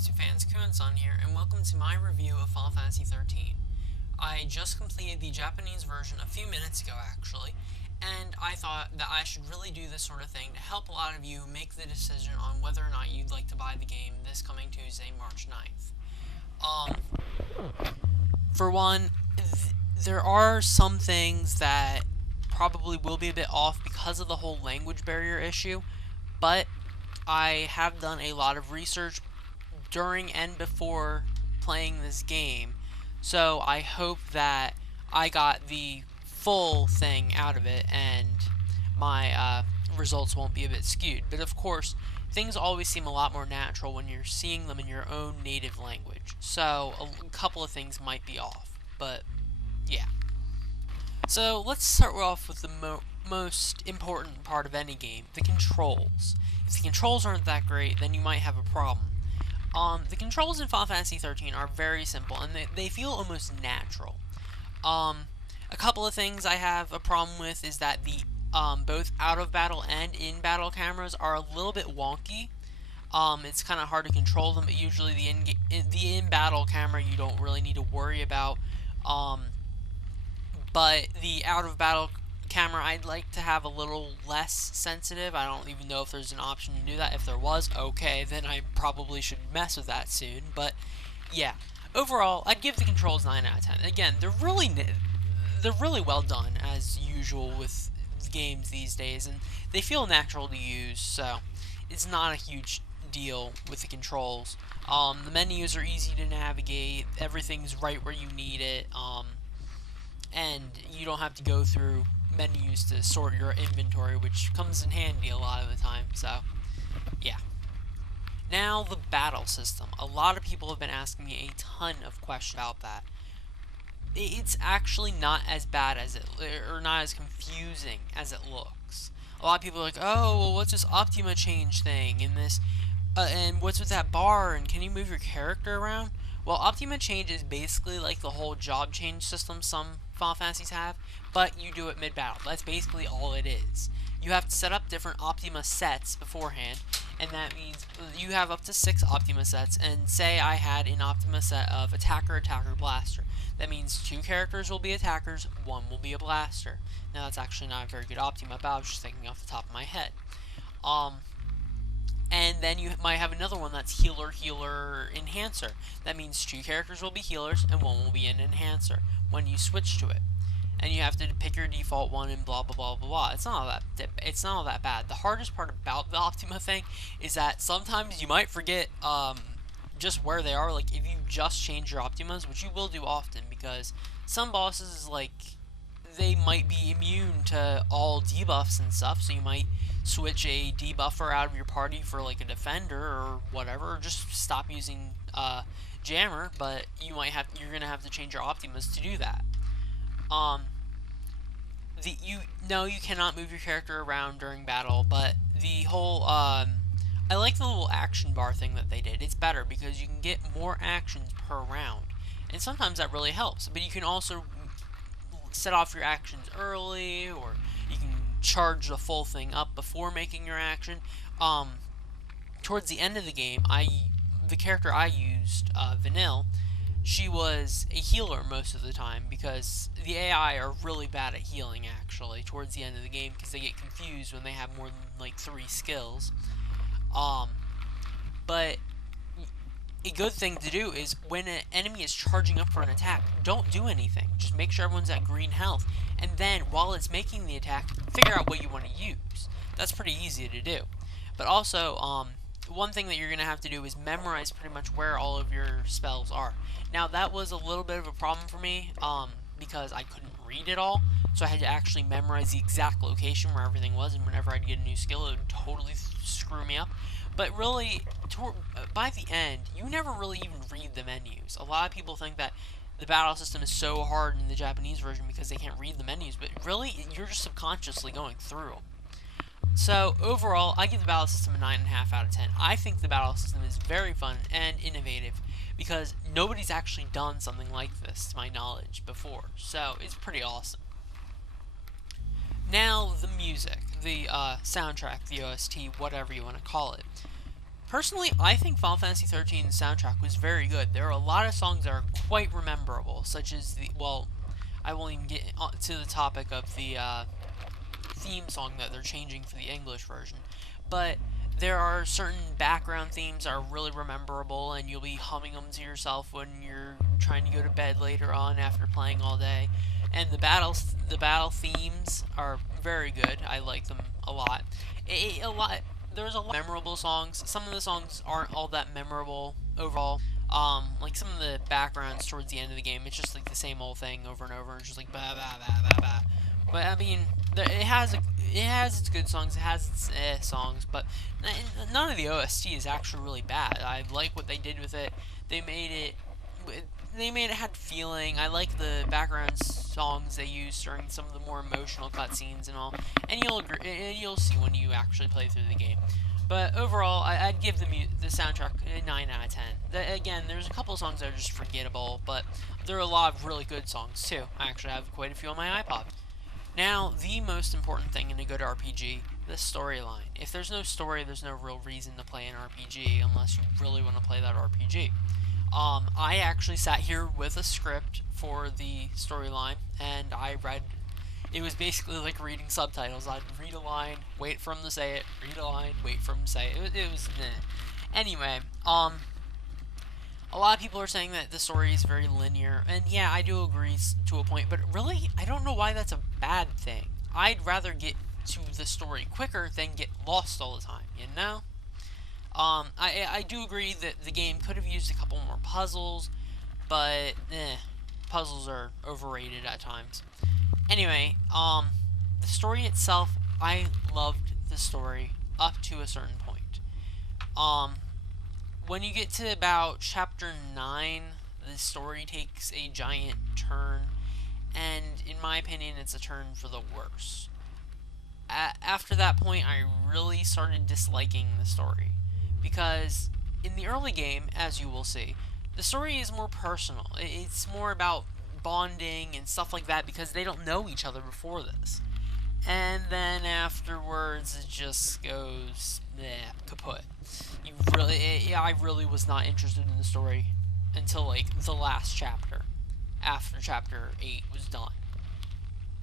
YouTube fans, KuinSan's here, and welcome to my review of Final Fantasy 13. I just completed the Japanese version a few minutes ago, actually, and I thought that I should really do this sort of thing to help a lot of you make the decision on whether or not you'd like to buy the game this coming Tuesday, March 9th. For one, there are some things that probably will be a bit off because of the whole language barrier issue, but I have done a lot of research during and before playing this game, so I hope that I got the full thing out of it and my results won't be a bit skewed. But of course, things always seem a lot more natural when you're seeing them in your own native language, so a couple of things might be off, but yeah. So let's start off with the most important part of any game, the controls. If the controls aren't that great, then you might have a problem. The controls in Final Fantasy 13 are very simple, and they feel almost natural. A couple of things I have a problem with is that the both out-of-battle and in-battle cameras are a little bit wonky. It's kind of hard to control them, but usually the in-battle camera you don't really need to worry about. But the out-of-battle camera I'd like to have a little less sensitive. I don't even know if there's an option to do that. If there was, okay, then I probably should mess with that soon. But yeah, overall, I'd give the controls 9 out of 10. Again, they're really well done as usual with games these days, and they feel natural to use. So it's not a huge deal with the controls. The menus are easy to navigate. Everything's right where you need it. And you don't have to go through menus to sort your inventory, which comes in handy a lot of the time, so yeah. Now, the battle system. A lot of people have been asking me a ton of questions about that. It's actually not as bad as or not as confusing as it looks. A lot of people are like, oh, well, what's this Optima change thing, and this, and what's with that bar, and can you move your character around? Well, Optima change is basically like the whole job change system some Final Fantasies have, but you do it mid-battle. That's basically all it is. You have to set up different Optima sets beforehand, and that means you have up to 6 Optima sets, and say I had an Optima set of Attacker, Attacker, Blaster. That means 2 characters will be attackers, 1 will be a blaster. Now, that's actually not a very good Optima, but I was just thinking off the top of my head. And then you might have another one that's healer, healer, enhancer. That means 2 characters will be healers and 1 will be an enhancer when you switch to it. And you have to pick your default one and blah blah blah blah blah. It's not all that bad. The hardest part about the Optima thing is that sometimes you might forget just where they are. Like if you just change your Optimas, which you will do often, because some bosses, like, they might be immune to all debuffs and stuff, so you might switch a debuffer out of your party for like a defender or whatever, or just stop using jammer, but you're gonna have to change your Optimas to do that. You cannot move your character around during battle, but the whole I like the little action bar thing that they did. It's better because you can get more actions per round, and sometimes that really helps. But you can also set off your actions early, or you can charge the full thing up before making your action. Towards the end of the game, the character I used, Vanille, she was a healer most of the time because the AI are really bad at healing actually towards the end of the game because they get confused when they have more than like 3 skills. But a good thing to do is when an enemy is charging up for an attack, don't do anything. Just make sure everyone's at green health, and then while it's making the attack, figure out what you want to use. That's pretty easy to do. But also, one thing that you're going to have to do is memorize pretty much where all of your spells are. Now, that was a little bit of a problem for me, because I couldn't read it all, so I had to actually memorize the exact location where everything was, and whenever I'd get a new skill, it would totally screw me up. But really, by the end, you never really even read the menus. A lot of people think that the battle system is so hard in the Japanese version because they can't read the menus, but really, you're just subconsciously going through them. So, overall, I give the battle system a 9.5 out of 10. I think the battle system is very fun and innovative because nobody's actually done something like this, to my knowledge, before. So, it's pretty awesome. Now, the music, the soundtrack, the OST, whatever you want to call it. Personally, I think Final Fantasy 13's soundtrack was very good. There are a lot of songs that are quite memorable, such as I won't even get to the topic of the theme song that they're changing for the English version, but there are certain background themes that are really memorable, and you'll be humming them to yourself when you're trying to go to bed later on after playing all day. And the battle themes are very good. I like them a lot. A lot. There's a lot of memorable songs. Some of the songs aren't all that memorable overall. Like some of the backgrounds towards the end of the game, it's just like the same old thing over and over, and just like ba ba ba ba ba. But I mean, it has its good songs, it has its songs, but none of the OST is actually really bad. I like what they did with it. They made it had feeling. I like the background songs they used during some of the more emotional cutscenes and all. And you'll see when you actually play through the game. But overall, I'd give the soundtrack a 9 out of 10. Again, there's a couple of songs that are just forgettable, but there are a lot of really good songs too. I actually have quite a few on my iPod. Now, the most important thing in a good RPG, the storyline. If there's no story, there's no real reason to play an RPG unless you really want to play that RPG. I actually sat here with a script for the storyline, and I read. It was basically like reading subtitles. I'd read a line, wait for him to say it, read a line, wait for him to say it. It was Anyway, a lot of people are saying that the story is very linear, and yeah, I do agree to a point, but really, I don't know why that's a bad thing. I'd rather get to the story quicker than get lost all the time, you know? I do agree that the game could have used a couple more puzzles, but, puzzles are overrated at times. Anyway, the story itself, I loved the story up to a certain point. When you get to about chapter 9, the story takes a giant turn, and in my opinion, it's a turn for the worse. After that point, I really started disliking the story, because in the early game, as you will see, the story is more personal. It's more about bonding and stuff like that, because they don't know each other before this. And then afterwards, it just goes kaput. I really was not interested in the story until like the last chapter, after chapter 8 was done.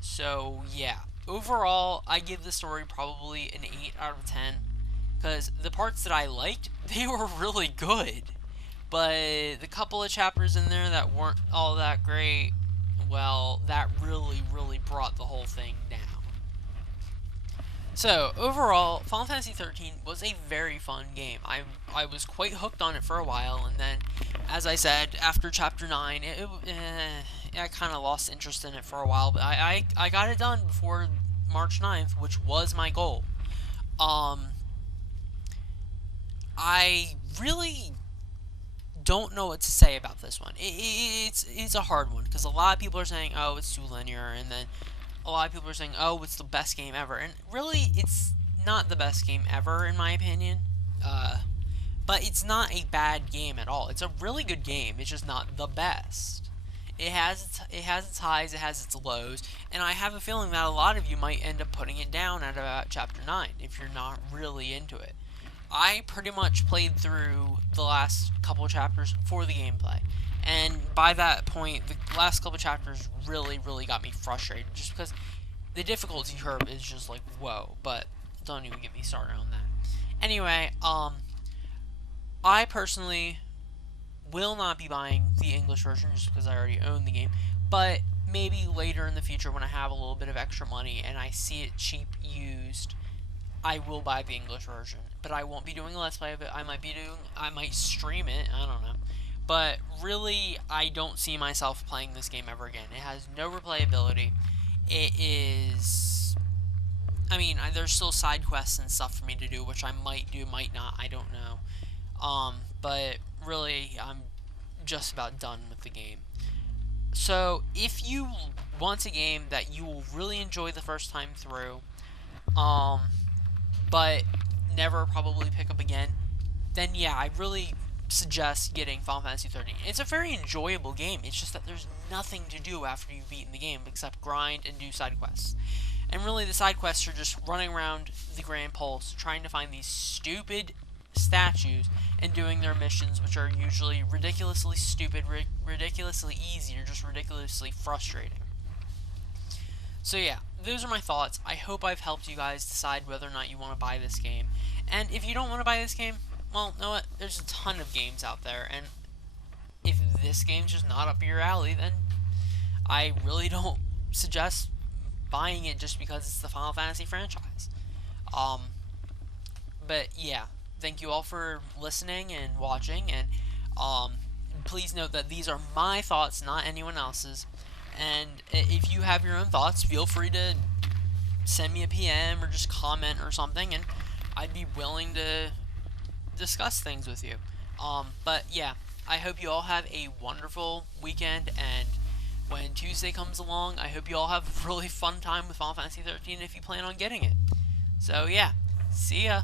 So yeah, overall, I give the story probably an 8 out of 10, because the parts that I liked, they were really good. But the couple of chapters in there that weren't all that great, well, that really brought the whole thing down. So, overall, Final Fantasy 13 was a very fun game. I was quite hooked on it for a while, and then, as I said, after Chapter 9, I kind of lost interest in it for a while, but I got it done before March 9th, which was my goal. I really don't know what to say about this one. It's a hard one, because a lot of people are saying, oh, it's too linear, and then a lot of people are saying, oh, it's the best game ever, and really, it's not the best game ever, in my opinion, but it's not a bad game at all. It's a really good game, it's just not the best. It has its highs, it has its lows, and I have a feeling that a lot of you might end up putting it down at about Chapter 9, if you're not really into it. I pretty much played through the last couple of chapters for the gameplay. And by that point, the last couple of chapters really got me frustrated, just because the difficulty curve is just like, whoa, but don't even get me started on that. Anyway, I personally will not be buying the English version just because I already own the game, but maybe later in the future when I have a little bit of extra money and I see it cheap used, I will buy the English version. But I won't be doing a Let's Play of it. I might stream it, I don't know. But really, I don't see myself playing this game ever again. It has no replayability. It is... I mean, there's still side quests and stuff for me to do, which I might do, might not, I don't know. But really, I'm just about done with the game. So, if you want a game that you will really enjoy the first time through, but never probably pick up again, then yeah, I really suggest getting Final Fantasy 13. It's a very enjoyable game, it's just that there's nothing to do after you've beaten the game except grind and do side quests. And really, the side quests are just running around the Grand Pulse, trying to find these stupid statues and doing their missions, which are usually ridiculously stupid, ridiculously easy, or just ridiculously frustrating. So yeah, those are my thoughts. I hope I've helped you guys decide whether or not you want to buy this game. And if you don't want to buy this game, well, you know what? There's a ton of games out there, and if this game's just not up your alley, then I really don't suggest buying it just because it's the Final Fantasy franchise. Um, but yeah, thank you all for listening and watching, and please note that these are my thoughts, not anyone else's. And if you have your own thoughts, feel free to send me a PM or just comment or something, and I'd be willing to discuss things with you. But yeah, I hope you all have a wonderful weekend, and when Tuesday comes along, I hope you all have a really fun time with Final Fantasy 13 if you plan on getting it. So yeah, see ya!